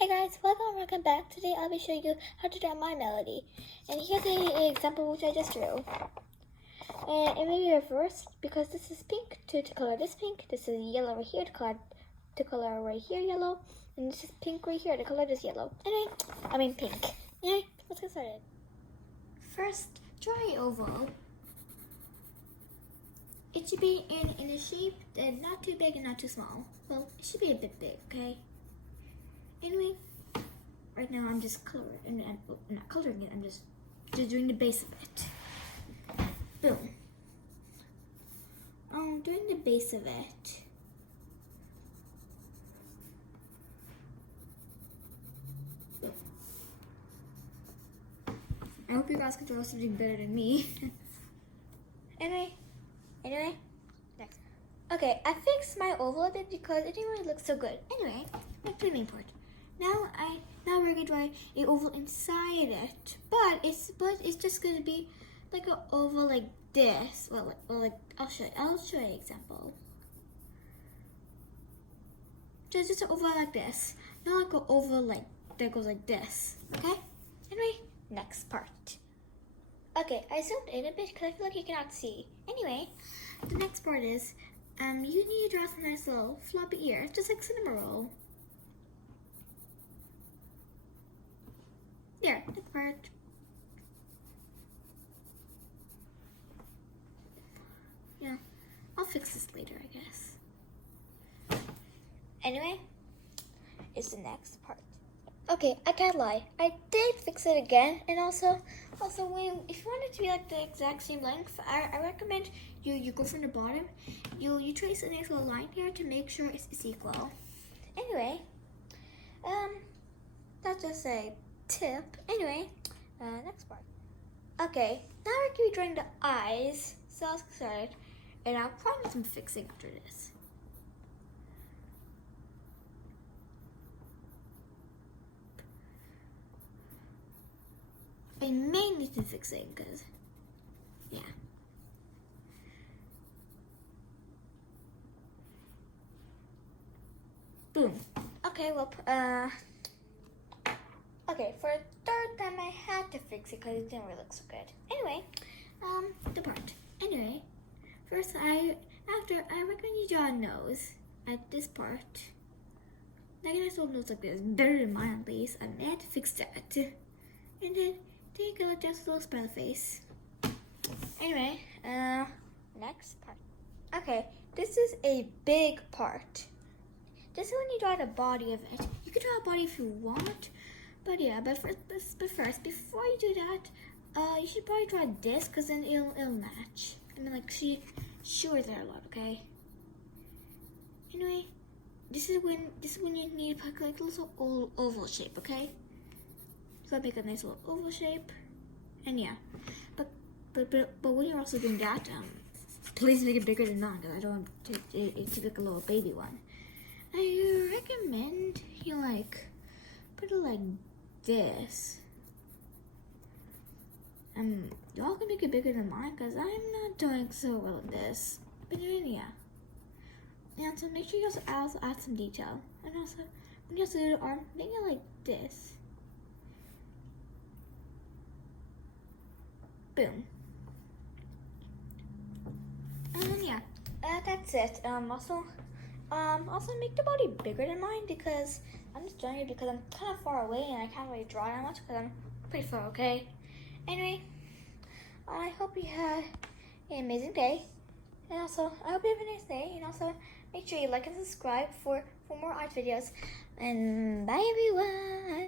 Hey guys, welcome back. Today I'll be showing you how to draw my melody. And here's an example which I just drew. And it may be reversed because this is pink to color this pink. This is yellow right here to color right here yellow. And this is pink right here to color this yellow. Pink. Anyway, let's get started. First, draw an oval. It should be in a shape that not too big and not too small. Well, it should be a bit big, okay? Anyway, right now I'm just coloring, and I'm not coloring it, I'm just doing the base of it. Boom. I'm doing the base of it. Boom. I hope you guys can draw something better than me. Anyway, next. Okay, I fixed my oval a bit because it didn't really look so good. Anyway, back to the main part. Now we're gonna draw an oval inside it, but it's just gonna be like an oval like this. Well, I'll show you an example. Just an oval like this, not like an oval like that goes like this. Okay. Anyway, next part. Okay, I zoomed in a bit because I feel like you cannot see. Anyway, the next part is you need to draw some nice little floppy ears, just like cinema roll. There, next part. Yeah, I'll fix this later, I guess. Anyway, it's the next part. Okay, I can't lie. I did fix it again, and also if you want it to be like the exact same length, I recommend you go from the bottom. You trace a nice little line here to make sure it's equal. Anyway, that's just a tip. Anyway, next part. Okay, now we're gonna be drawing the eyes. So let's get started, and I'll probably do some fixing after this. I may need some fixing because, yeah. Boom. Okay, well, okay, for a third time I had to fix it because it didn't really look so good. Anyway, the part. Anyway, first I recommend you draw a nose at this part. Like a nice little nose like this, better than mine at least. I may have to fix that. And then take a look, just a little smiley face. Anyway, next part. Okay, this is a big part. This is when you draw the body of it. You can draw a body if you want, but yeah. But first, before you do that, you should probably draw this, cause then it'll match. I mean, like sure there a lot, okay? Anyway, this is when you need to put like a little oval shape, okay? So make a nice little oval shape, and yeah. But when you're also doing that, please make it bigger than mine, because I don't want it to look a little baby one. I recommend you like put it like this. Y'all can make it bigger than mine because I'm not doing so well at this. But anyway, yeah. And so make sure you also add some detail. And also when you also do the arm, make it like this. Boom. And then yeah, that's it. Also make the body bigger than mine because I'm just drawing it because I'm kind of far away and I can't really draw that much because I'm pretty far, okay? Anyway, I hope you have an amazing day. And also, I hope you have a nice day. And also, make sure you like and subscribe for more art videos. And bye, everyone!